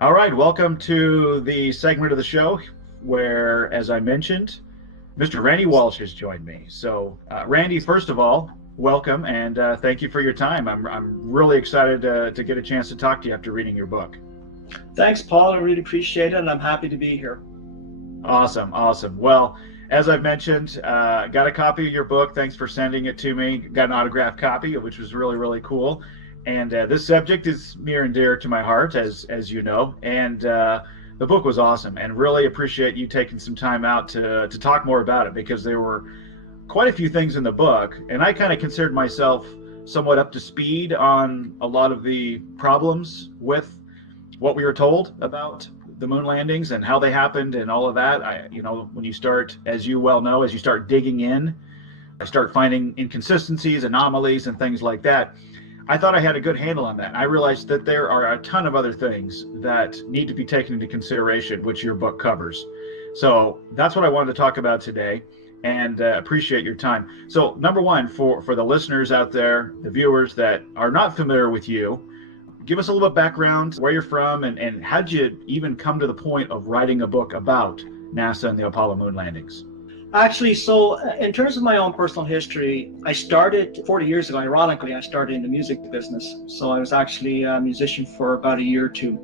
All right, welcome to the segment of the show where, as I mentioned, Mr. Randy Walsh has joined me. So, Randy, first of all, welcome and thank you for your time. I'm really excited to get a chance to talk to you after reading your book. Thanks, Paul. I really appreciate it, and I'm happy to be here. Awesome, awesome. Well, as I've mentioned, got a copy of your book. Thanks for sending it to me. Got an autographed copy, which was really, really cool. And this subject is near and dear to my heart, as you know. And the book was awesome, and really appreciate you taking some time out to talk more about it because there were quite a few things in the book, and I kind of considered myself somewhat up to speed on a lot of the problems with what we were told about the moon landings and how they happened and all of that. When you start, as you well know, as you start digging in, I start finding inconsistencies, anomalies, and things like that. I thought I had a good handle on that. I realized that there are a ton of other things that need to be taken into consideration, which your book covers. So that's what I wanted to talk about today, and appreciate your time. So number one, for the listeners out there, the viewers that are not familiar with you, give us a little bit of background, where you're from, and how did you even come to the point of writing a book about NASA and the Apollo moon landings? Actually, in terms of my own personal history, I started 40 years ago. Ironically, I started in the music business. So I was actually a musician for about a year or two,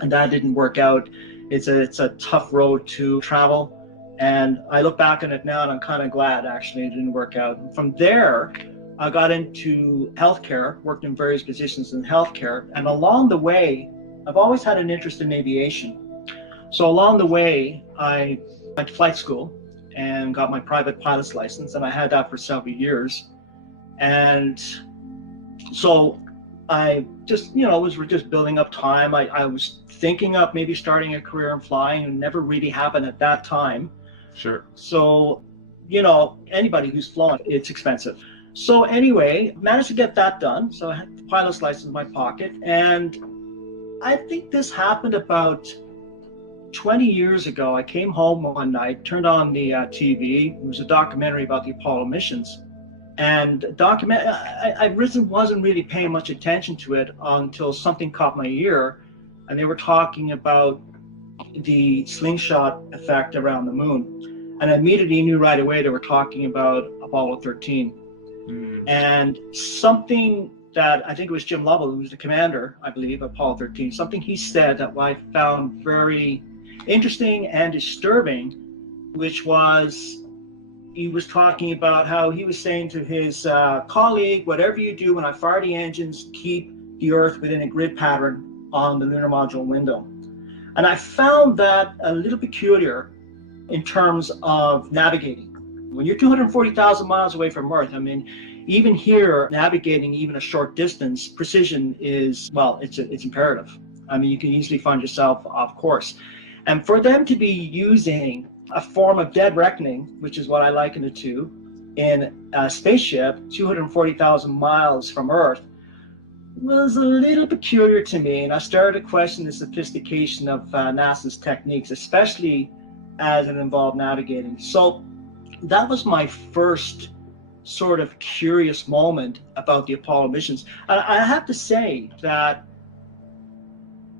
and that didn't work out. It's a tough road to travel, and I look back on it now, and I'm kind of glad actually it didn't work out. From there, I got into healthcare, worked in various positions in healthcare, and along the way, I've always had an interest in aviation. So along the way, I went to flight school and got my private pilot's license, and I had that for several years. And so I just, we're just building up time. I was thinking of maybe starting a career in flying, and never really happened at that time. Sure. So, anybody who's flown, it's expensive. So anyway, managed to get that done. So I had the pilot's license in my pocket, and I think this happened about 20 years ago. I came home one night, turned on the TV. It was a documentary about the Apollo missions. And I wasn't really paying much attention to it until something caught my ear. And they were talking about the slingshot effect around the moon. And I immediately knew right away they were talking about Apollo 13. And something that I think it was Jim Lovell, who was the commander, I believe, of Apollo 13, something he said that I found very interesting and disturbing, which was he was talking about how he was saying to his colleague, whatever you do when I fire the engines, keep the Earth within a grid pattern on the lunar module window. And I found that a little peculiar in terms of navigating. When you're 240,000 miles away from Earth, I mean, even here, navigating even a short distance, precision is, well, it's imperative. I mean, you can easily find yourself off course. And for them to be using a form of dead reckoning, which is what I liken it to, in a spaceship 240,000 miles from Earth, was a little peculiar to me. And I started to question the sophistication of NASA's techniques, especially as it involved navigating. So that was my first sort of curious moment about the Apollo missions. I have to say that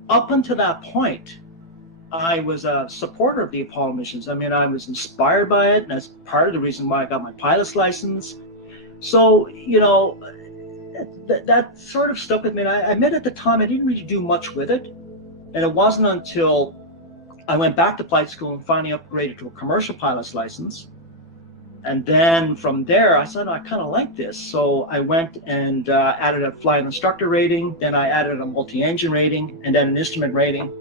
up until that point, I was a supporter of the Apollo missions. I mean, I was inspired by it, and that's part of the reason why I got my pilot's license. So, that sort of stuck with me. And I admit at the time I didn't really do much with it. And it wasn't until I went back to flight school and finally upgraded to a commercial pilot's license. And then from there, I said, I kind of like this. So I went and added a flight instructor rating. Then I added a multi-engine rating, and then an instrument rating.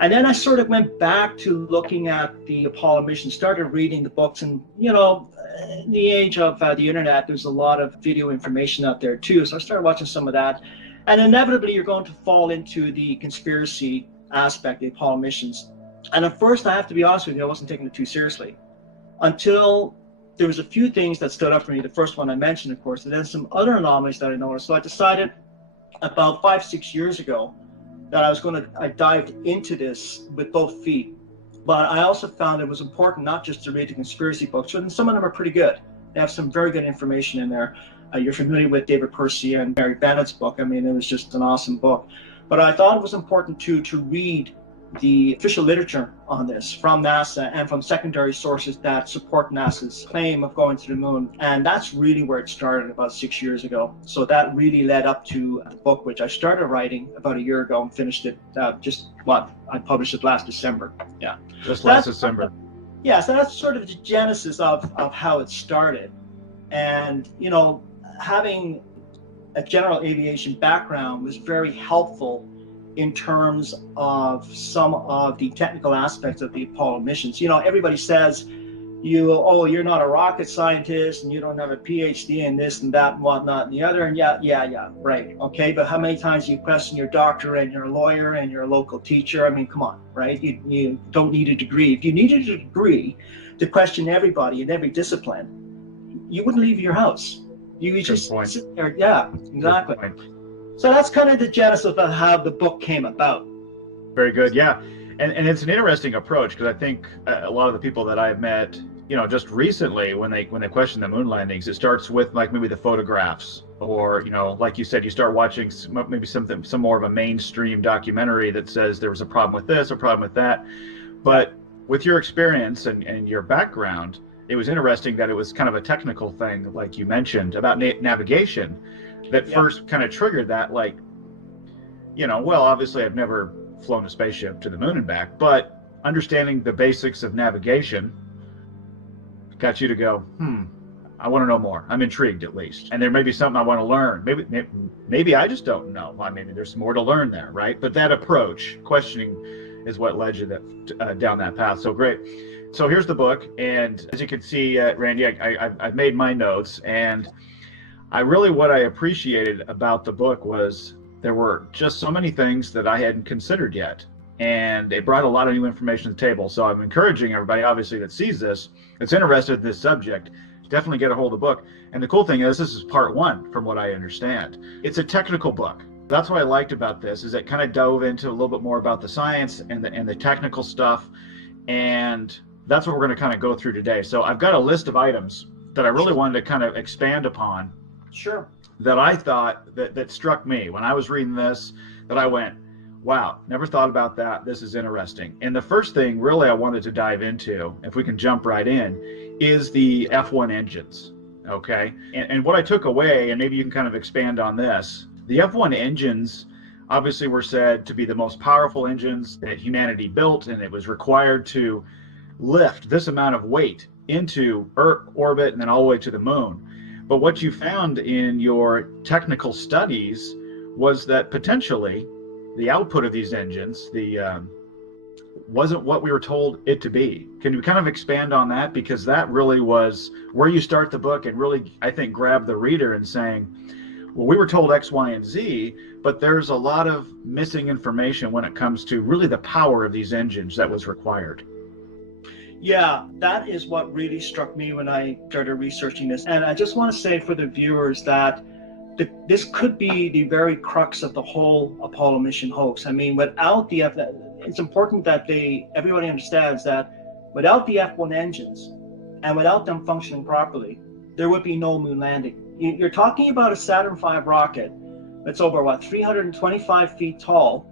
And then I sort of went back to looking at the Apollo mission, started reading the books. And, in the age of the internet, there's a lot of video information out there too. So I started watching some of that. And inevitably, you're going to fall into the conspiracy aspect of the Apollo missions. And at first, I have to be honest with you, I wasn't taking it too seriously until there was a few things that stood out for me. The first one I mentioned, of course, and then some other anomalies that I noticed. So I decided about 5-6 years ago that I dived into this with both feet. But I also found it was important not just to read the conspiracy books, and some of them are pretty good. They have some very good information in there. You're familiar with David Percy and Mary Bennett's book. I mean, it was just an awesome book. But I thought it was important to read the official literature on this from NASA and from secondary sources that support NASA's claim of going to the moon. And that's really where it started about 6 years ago. So that really led up to the book, which I started writing about a year ago and finished it I published it last December. Yeah. Just last December. Yeah, so that's sort of the genesis of how it started. And, having a general aviation background was very helpful in terms of some of the technical aspects of the Apollo missions. Everybody says, you're not a rocket scientist and you don't have a PhD in this and that and whatnot and the other. And yeah, right. Okay, but how many times do you question your doctor and your lawyer and your local teacher? I mean, come on, right? You don't need a degree. If you needed a degree to question everybody in every discipline, you wouldn't leave your house. You would just sit there. Yeah, exactly. So that's kind of the genesis of how the book came about. Very good. Yeah. And it's an interesting approach, because I think a lot of the people that I've met, just recently, when they question the moon landings, it starts with like maybe the photographs, or, like you said, you start watching maybe some more of a mainstream documentary that says there was a problem with this, a problem with that. But with your experience and your background, it was interesting that it was kind of a technical thing, like you mentioned, about navigation, that first kind of triggered that, like, well, obviously I've never flown a spaceship to the moon and back, but understanding the basics of navigation got you to go, I want to know more. I'm intrigued, at least. And there may be something I want to learn. Maybe I just don't know. Maybe there's more to learn there, right? But that approach, questioning, is what led you down that path. So great. So here's the book. And as you can see, Randy, I've made my notes. And what I appreciated about the book was there were just so many things that I hadn't considered yet. And it brought a lot of new information to the table. So I'm encouraging everybody, obviously, that sees this, that's interested in this subject, definitely get a hold of the book. And the cool thing is, this is part one, from what I understand. It's a technical book. That's what I liked about this, is it kind of dove into a little bit more about the science and the technical stuff. And that's what we're going to kind of go through today. So I've got a list of items that I really wanted to kind of expand upon. Sure. That I thought that struck me when I was reading this, that I went, wow, never thought about that. This is interesting. And the first thing really I wanted to dive into, if we can jump right in, is the F1 engines. Okay. And what I took away, and maybe you can kind of expand on this, the F1 engines obviously were said to be the most powerful engines that humanity built, and it was required to lift this amount of weight into Earth orbit and then all the way to the moon. But what you found in your technical studies was that potentially the output of these engines, wasn't what we were told it to be. Can you kind of expand on that? Because that really was where you start the book and really, I think, grab the reader in saying, well, we were told X, Y, and Z, but there's a lot of missing information when it comes to really the power of these engines that was required. Yeah, that is what really struck me when I started researching this. And I just want to say for the viewers that this could be the very crux of the whole Apollo mission hoax. I mean, it's important that everybody understands that without the F1 engines and without them functioning properly, there would be no moon landing. You're talking about a Saturn V rocket that's over 325 feet tall,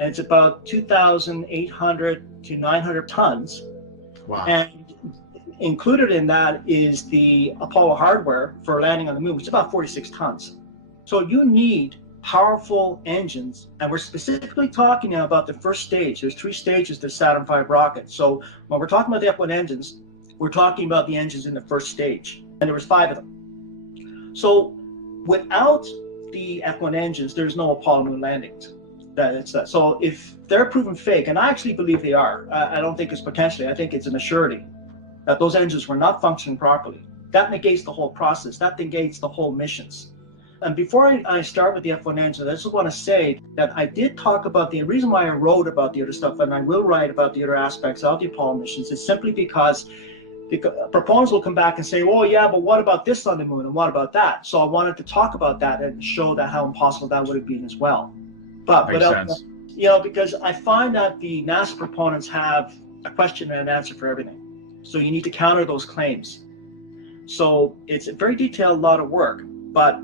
and it's about 2,800 to 900 tons. Wow. And included in that is the Apollo hardware for landing on the moon, which is about 46 tons. So you need powerful engines, and we're specifically talking now about the first stage. There's 3 stages to Saturn V rocket. So when we're talking about the F1 engines, we're talking about the engines in the first stage, and there was 5 of them. So without the F1 engines, there's no Apollo moon landings. So if they're proven fake, and I actually believe they are, I don't think it's potentially, I think it's an assurity that those engines were not functioning properly. That negates the whole process. That negates the whole missions. And before I start with the F1 engine, I just want to say that I did talk about the reason why I wrote about the other stuff, and I will write about the other aspects of the Apollo missions, is simply because the proponents will come back and say, oh yeah, but what about this on the moon, and what about that? So I wanted to talk about that and show that how impossible that would have been as well. But because I find that the NASA proponents have a question and an answer for everything. So you need to counter those claims. So it's a very detailed, lot of work, but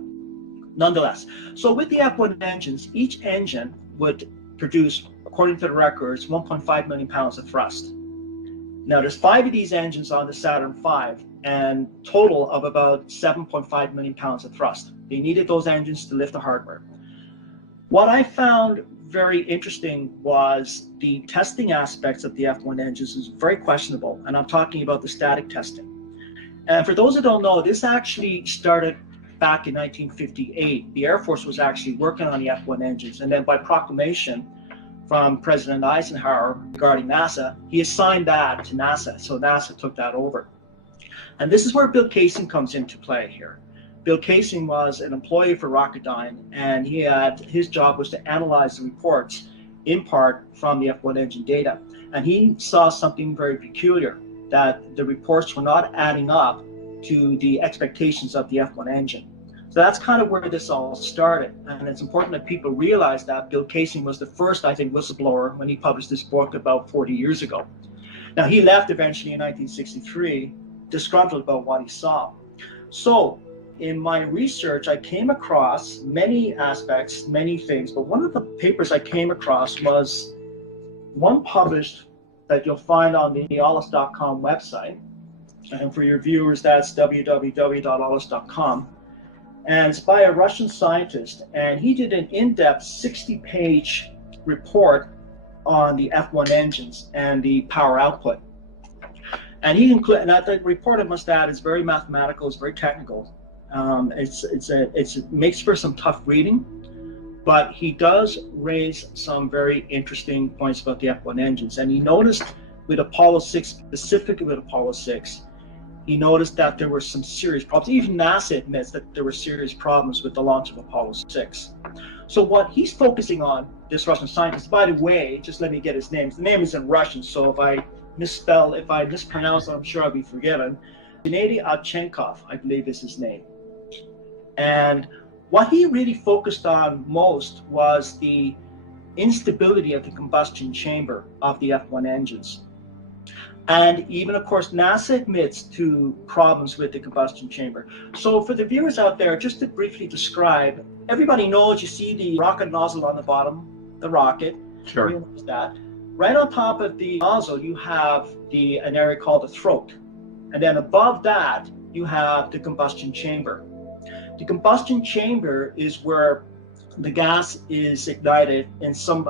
nonetheless. So with the F1 engines, each engine would produce, according to the records, 1.5 million pounds of thrust. Now, there's 5 of these engines on the Saturn V, and total of about 7.5 million pounds of thrust. They needed those engines to lift the hardware. What I found very interesting was the testing aspects of the F1 engines is very questionable, and I'm talking about the static testing. And for those who don't know, this actually started back in 1958. The Air Force was actually working on the F1 engines, and then by proclamation from President Eisenhower regarding NASA, he assigned that to NASA, so NASA took that over. And this is where Bill Casing comes into play here. Bill Casing was an employee for Rocketdyne, and his job was to analyze the reports in part from the F1 engine data. And he saw something very peculiar, that the reports were not adding up to the expectations of the F1 engine. So that's kind of where this all started. And it's important that people realize that Bill Casing was the first, I think, whistleblower when he published this book about 40 years ago. Now, he left eventually in 1963, disgruntled about what he saw. So in my research, I came across many aspects, many things, but one of the papers I came across was one published that you'll find on the Hoax.com website. And for your viewers, that's www.hoax.com. And it's by a Russian scientist, and he did an in-depth 60-page report on the F1 engines and the power output. And he included, and the report, I must add, is very mathematical, it's very technical. It makes for some tough reading, but he does raise some very interesting points about the F1 engines. And he noticed with Apollo 6, specifically with Apollo 6, he noticed that there were some serious problems. Even NASA admits that there were serious problems with the launch of Apollo 6. So what he's focusing on, this Russian scientist, by the way, just let me get his name. The name is in Russian, so if I mispronounce it, I'm sure I'll be forgiven. Gennady Odchenkov, I believe is his name. And what he really focused on most was the instability of the combustion chamber of the F1 engines. And even, of course, NASA admits to problems with the combustion chamber. So for the viewers out there, just to briefly describe, everybody knows, you see the rocket nozzle on the bottom, the rocket. Sure. Everyone knows that. Right on top of the nozzle, you have an area called the throat. And then above that, you have the combustion chamber. The combustion chamber is where the gas is ignited in some,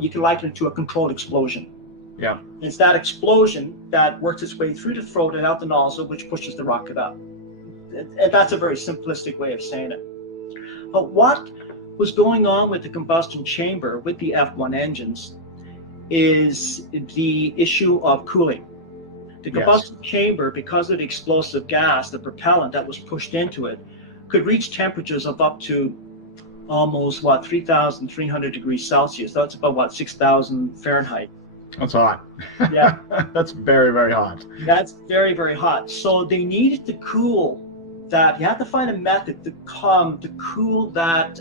you can liken it to a controlled explosion. Yeah. It's that explosion that works its way through the throat and out the nozzle, which pushes the rocket up. And that's a very simplistic way of saying it. But what was going on with the combustion chamber with the F1 engines is the issue of cooling. The combustion chamber, because of the explosive gas, the propellant that was pushed into it, could reach temperatures of up to almost, 3,300 degrees Celsius. That's about, 6,000 Fahrenheit. That's hot. Yeah. That's very, very hot. That's very, very hot. So they needed to cool that. You have to find a method to cool that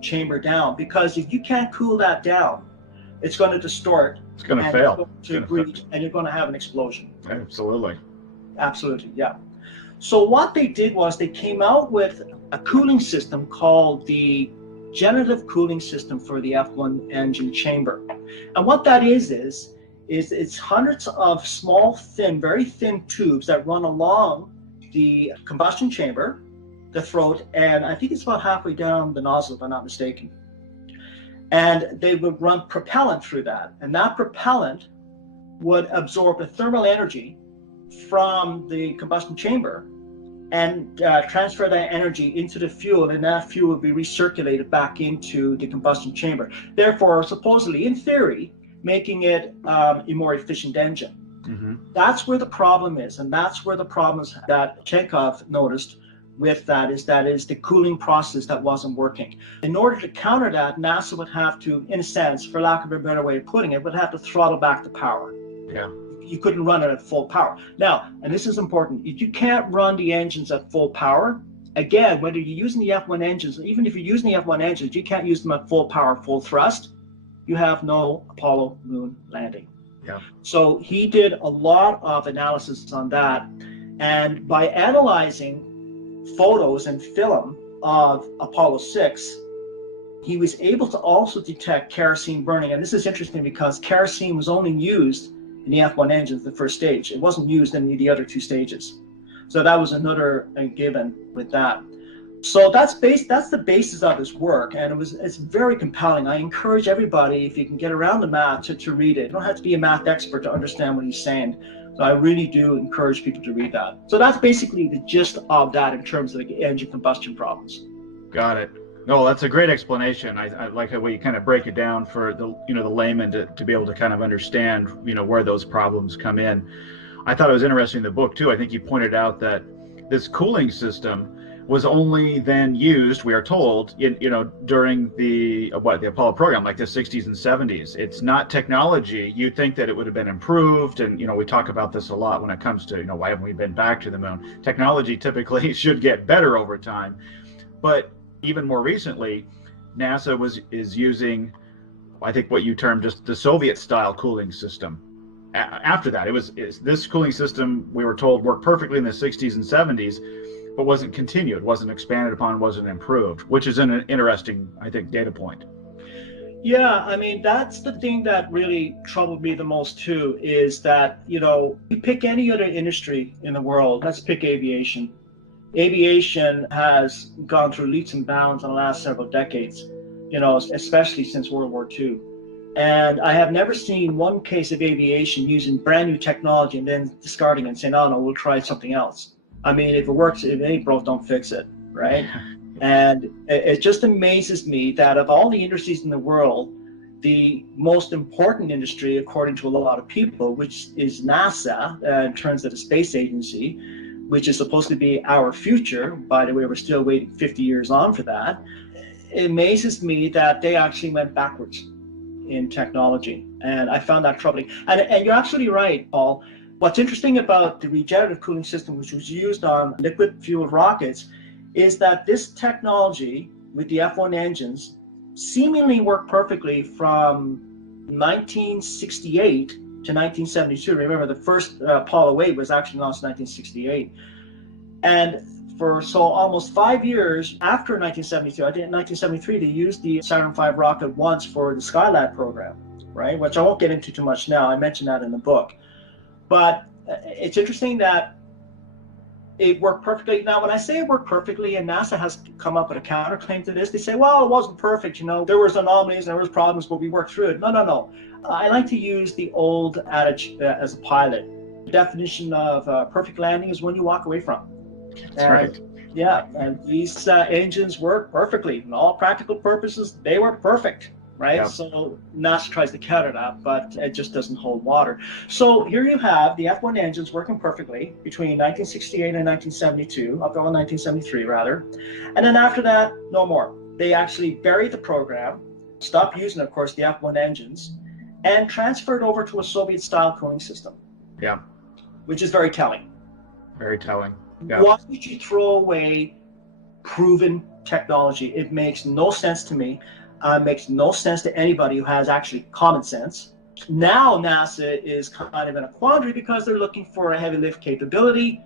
chamber down, because if you can't cool that down, it's going to distort. It's going to fail. And you're going to have an explosion. Absolutely. Absolutely, yeah. So what they did was they came out with a cooling system called the generative cooling system for the F1 engine chamber. And what that is it's hundreds of small, thin, very thin tubes that run along the combustion chamber, the throat, and I think it's about halfway down the nozzle, if I'm not mistaken. And they would run propellant through that. And that propellant would absorb the thermal energy from the combustion chamber and transfer that energy into the fuel, and that fuel will be recirculated back into the combustion chamber. Therefore, supposedly, in theory, making it a more efficient engine. Mm-hmm. That's where the problem is, and that's where the problems that Chekhov noticed with that is the cooling process that wasn't working. In order to counter that, NASA would have to, in a sense, for lack of a better way of putting it, would have to throttle back the power. Yeah. You couldn't run it at full power. Now, and this is important, if you can't run the engines at full power, again, whether you're using the F1 engines, even if you're using the F1 engines, you can't use them at full power, full thrust, you have no Apollo moon landing. Yeah. So he did a lot of analysis on that. And by analyzing photos and film of Apollo 6, he was able to also detect kerosene burning. And this is interesting because kerosene was only used in the F1 engines, the first stage. It wasn't used in the other two stages. So that was another given with that. So that's the basis of his work, and it's very compelling. I encourage everybody, if you can get around the math, to read it. You don't have to be a math expert to understand what he's saying. So I really do encourage people to read that. So that's basically the gist of that in terms of the engine combustion problems. Got it. No, that's a great explanation. I like how you kind of break it down for the layman to be able to kind of understand where those problems come in. I thought it was interesting in the book too. I think you pointed out that this cooling system was only then used, we are told, during the Apollo program, like the 60s and 70s. It's not technology. You'd think that it would have been improved, and we talk about this a lot when it comes to why haven't we been back to the moon. Technology typically should get better over time, but even more recently, NASA is using, I think, what you termed just the Soviet-style cooling system. After that, this cooling system, we were told, worked perfectly in the 60s and 70s, but wasn't continued, wasn't expanded upon, wasn't improved, which is an interesting, I think, data point. Yeah, I mean, that's the thing that really troubled me the most too, is that, you pick any other industry in the world, let's pick aviation. Aviation has gone through leaps and bounds in the last several decades, especially since World War II. And I have never seen one case of aviation using brand new technology and then discarding it and saying, oh, no, we'll try something else. I mean, if it works, if it ain't broke, don't fix it, right? And it just amazes me that of all the industries in the world, the most important industry, according to a lot of people, which is NASA, in terms of the space agency, which is supposed to be our future. By the way, we're still waiting 50 years on for that. It amazes me that they actually went backwards in technology. And I found that troubling. And you're absolutely right, Paul. What's interesting about the regenerative cooling system, which was used on liquid-fueled rockets, is that this technology with the F1 engines seemingly worked perfectly from 1968 to 1972. Remember, the first Apollo 8 was actually launched in 1968. And for almost 5 years after 1972, I think in 1973, they used the Saturn V rocket once for the Skylab program, right? Which I won't get into too much now. I mentioned that in the book. But it's interesting that it worked perfectly. Now, when I say it worked perfectly, and NASA has come up with a counterclaim to this, they say, well, it wasn't perfect. There was anomalies, there was problems, but we worked through it. No. I like to use the old adage as a pilot. The definition of perfect landing is when you walk away from. That's right. Yeah, and these engines work perfectly. In all practical purposes, they were perfect. Right? Yep. So NASA tries to counter that, but it just doesn't hold water. So here you have the F1 engines working perfectly between 1968 and 1972, up until 1973 rather. And then after that, no more. They actually buried the program, stopped using, of course, the F1 engines, and transferred over to a Soviet-style cooling system. Yeah. Which is very telling. Very telling. Yeah. Why would you throw away proven technology? It makes no sense to me. Makes no sense to anybody who has actually common sense. Now NASA is kind of in a quandary because they're looking for a heavy lift capability,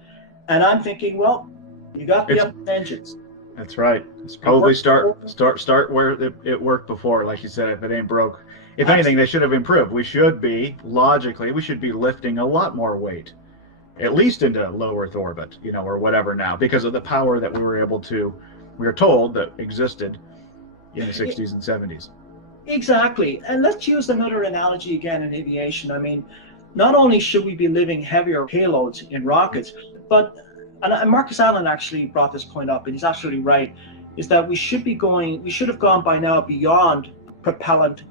and I'm thinking, well, you got the F1 engines. That's right. It's probably start where it worked before, like you said. If it ain't broke, if anything, they should have improved. We should be lifting a lot more weight, at least into low Earth orbit, or whatever now, because of the power that we were told that existed in the 60s and 70s. Exactly. And let's use another analogy again in aviation. I mean, not only should we be living heavier payloads in rockets, but, and Marcus Allen actually brought this point up, and he's absolutely right, is that we should have gone by now beyond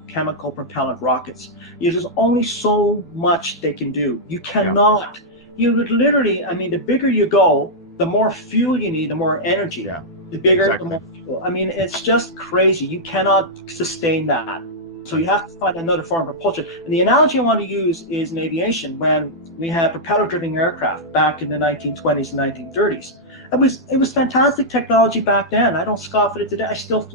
chemical propellant rockets. There's only so much they can do. You cannot, you would literally, I mean, the bigger you go, the more fuel you need, the more energy. Yeah. The bigger, the more fuel. I mean, it's just crazy. You cannot sustain that. So you have to find another form of propulsion. And the analogy I want to use is in aviation, when we had propeller-driven aircraft back in the 1920s and 1930s. It was fantastic technology back then. I don't scoff at it today.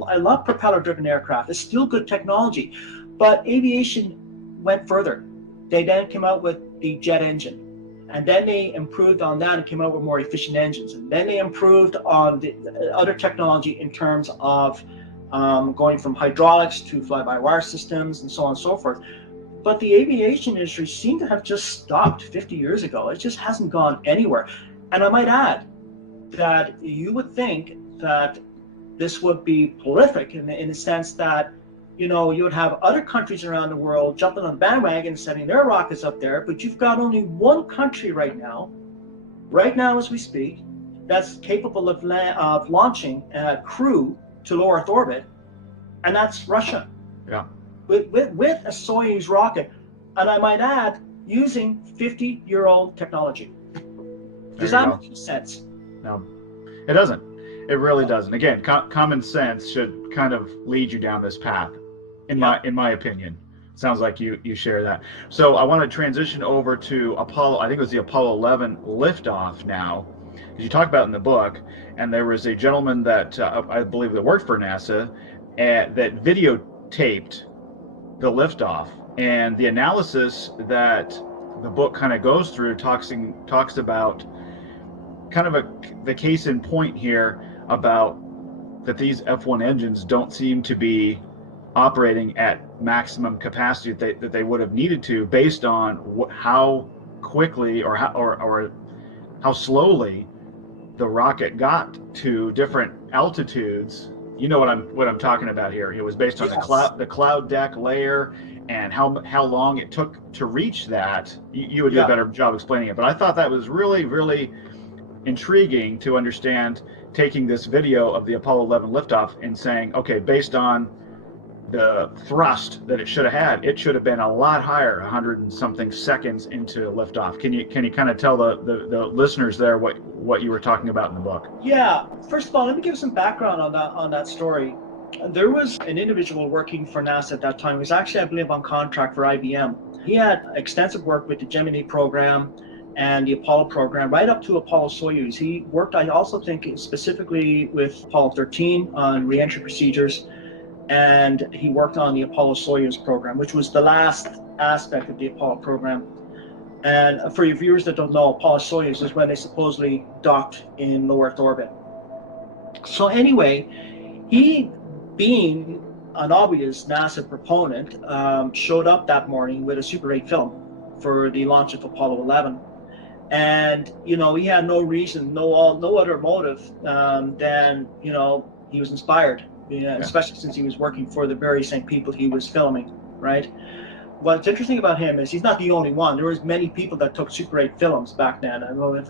I love propeller-driven aircraft. It's still good technology. But aviation went further. They then came out with the jet engine. And then they improved on that and came out with more efficient engines. And then they improved on the other technology in terms of going from hydraulics to fly-by-wire systems and so on and so forth. But the aviation industry seemed to have just stopped 50 years ago. It just hasn't gone anywhere. And I might add that you would think that this would be prolific in the sense that, you know, you would have other countries around the world jumping on the bandwagon and sending their rockets up there, but you've got only one country right now as we speak, that's capable of launching a crew to low Earth orbit, and that's Russia. Yeah. With a Soyuz rocket, and I might add, using 50-year-old technology. Does that make sense? No, it doesn't. It really doesn't. Again, common sense should kind of lead you down this path, in my opinion. Sounds like you share that. So I want to transition over to Apollo. I think it was the Apollo 11 liftoff now, because you talk about it in the book, and there was a gentleman that I believe that worked for NASA that videotaped the liftoff, and the analysis that the book kind of goes through talks about kind of the case in point here about that these F1 engines don't seem to be operating at maximum capacity that they would have needed to, based on how quickly or how slowly the rocket got to different altitudes. You know what I'm talking about here. It was based on the cloud deck layer and how long it took to reach that. You would do a better job explaining it, but I thought that was really, really intriguing to understand, taking this video of the Apollo 11 liftoff and saying, okay, based on the thrust that it should have had, it should have been a lot higher, 100 and something seconds into liftoff. Can you kind of tell the listeners there what you were talking about in the book? Yeah. First of all, let me give some background on that story. There was an individual working for NASA at that time. He was actually, I believe, on contract for IBM. He had extensive work with the Gemini program and the Apollo program, right up to Apollo Soyuz. He worked, I also think, specifically with Apollo 13 on reentry procedures, and he worked on the Apollo Soyuz program, which was the last aspect of the Apollo program. And for your viewers that don't know, Apollo Soyuz is when they supposedly docked in low Earth orbit. So anyway, he, being an obvious NASA proponent, showed up that morning with a Super 8 film for the launch of Apollo 11. And, you know, he had no reason, no other motive than, you know, he was inspired, especially since he was working for the very same people he was filming, right? What's interesting about him is he's not the only one. There was many people that took Super 8 films back then. I know it's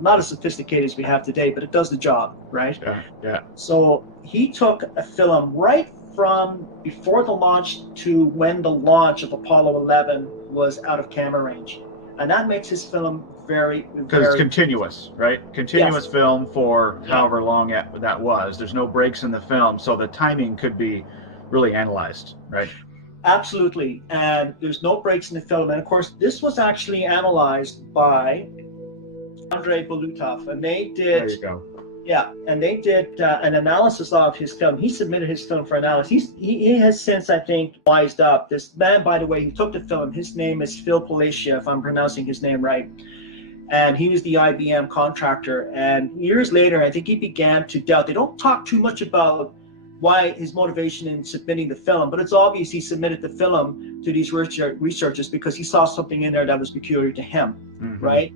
not as sophisticated as we have today, but it does the job, right? Yeah. So he took a film right from before the launch to when the launch of Apollo 11 was out of camera range. And that makes his film because it's continuous, right? Continuous film for however long that was. There's no breaks in the film, so the timing could be really analyzed, right? Absolutely, and there's no breaks in the film. And of course, this was actually analyzed by Andrei Bolutov, and they did. There you go. Yeah, and they did an analysis of his film. He submitted his film for analysis. He has since, I think, wised up. This man, by the way, who took the film, his name is Phil Palacia, if I'm pronouncing his name right. And he was the IBM contractor. And years later, I think he began to doubt. They don't talk too much about why his motivation in submitting the film, but it's obvious he submitted the film to these researchers because he saw something in there that was peculiar to him, right?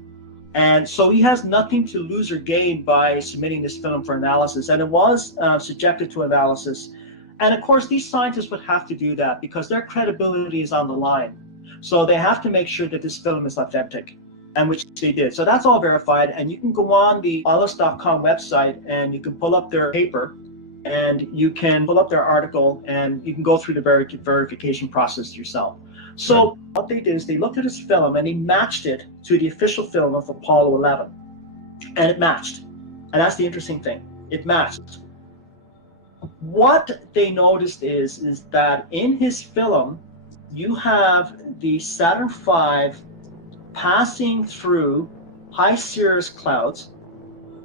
And so he has nothing to lose or gain by submitting this film for analysis. And it was subjected to analysis. And of course, these scientists would have to do that because their credibility is on the line. So they have to make sure that this film is authentic, and which they did. So that's all verified. And you can go on the alus.com website and you can pull up their paper and you can pull up their article and you can go through the verification process yourself. So what they did is they looked at this film and they matched it to the official film of Apollo 11. And it matched. And that's the interesting thing. It matched. What they noticed is that in his film, you have the Saturn V passing through high cirrus clouds.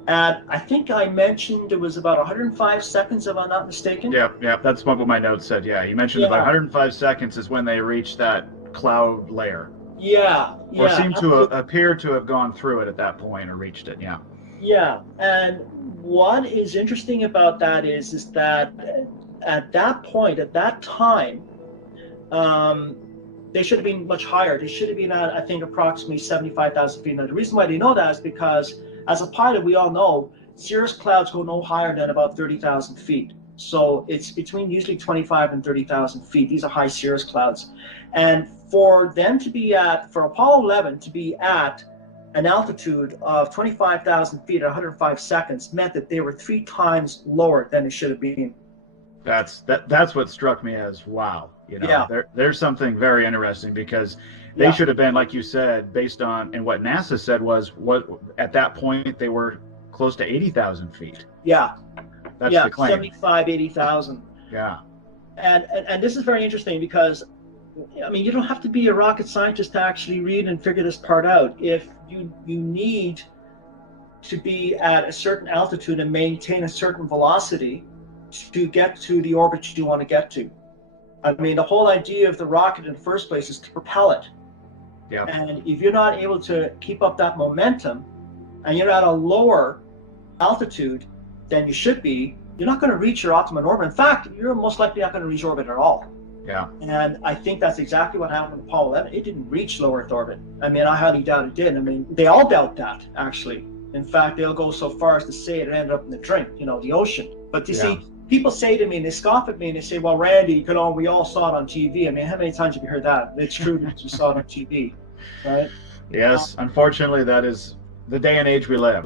And I think I mentioned it was about 105 seconds, if I'm not mistaken. Yeah, that's what my notes said. Yeah, you mentioned about 105 seconds is when they reached that cloud layer. Or seem to appear to have gone through it at that point or reached it. Yeah, and what is interesting about that is that at that point, at that time, they should have been much higher. They should have been at, I think, approximately 75,000 feet. Now, the reason why they know that is because, as a pilot, we all know cirrus clouds go no higher than about 30,000 feet. So it's between usually 25 and 30,000 feet. These are high cirrus clouds. And for them to be at, for Apollo 11 to be at an altitude of 25,000 feet at 105 seconds meant that they were 3 times lower than they should have been. That's what struck me as wow. Yeah. There's something very interesting, because they should have been, like you said, based on, and what NASA said was, what at that point they were close to 80,000 feet. Yeah. That's the claim. 75, 80,000. Yeah. And this is very interesting because, I mean, you don't have to be a rocket scientist to actually read and figure this part out. If you need to be at a certain altitude and maintain a certain velocity to get to the orbit you want to get to. I mean, the whole idea of the rocket in the first place is to propel it. Yeah. And if you're not able to keep up that momentum and you're at a lower altitude than you should be, you're not going to reach your optimum orbit. In fact, you're most likely not going to reach orbit at all. Yeah. And I think that's exactly what happened with Apollo 11. It didn't reach low Earth orbit. I mean, I highly doubt it did. I mean, they all doubt that, actually. In fact, they'll go so far as to say it ended up in the drink, the ocean. But you see, people say to me, and they scoff at me, and they say, well, Randy, we all saw it on TV. I mean, how many times have you heard that? It's true that you saw it on TV, right? Yes, unfortunately, that is the day and age we live.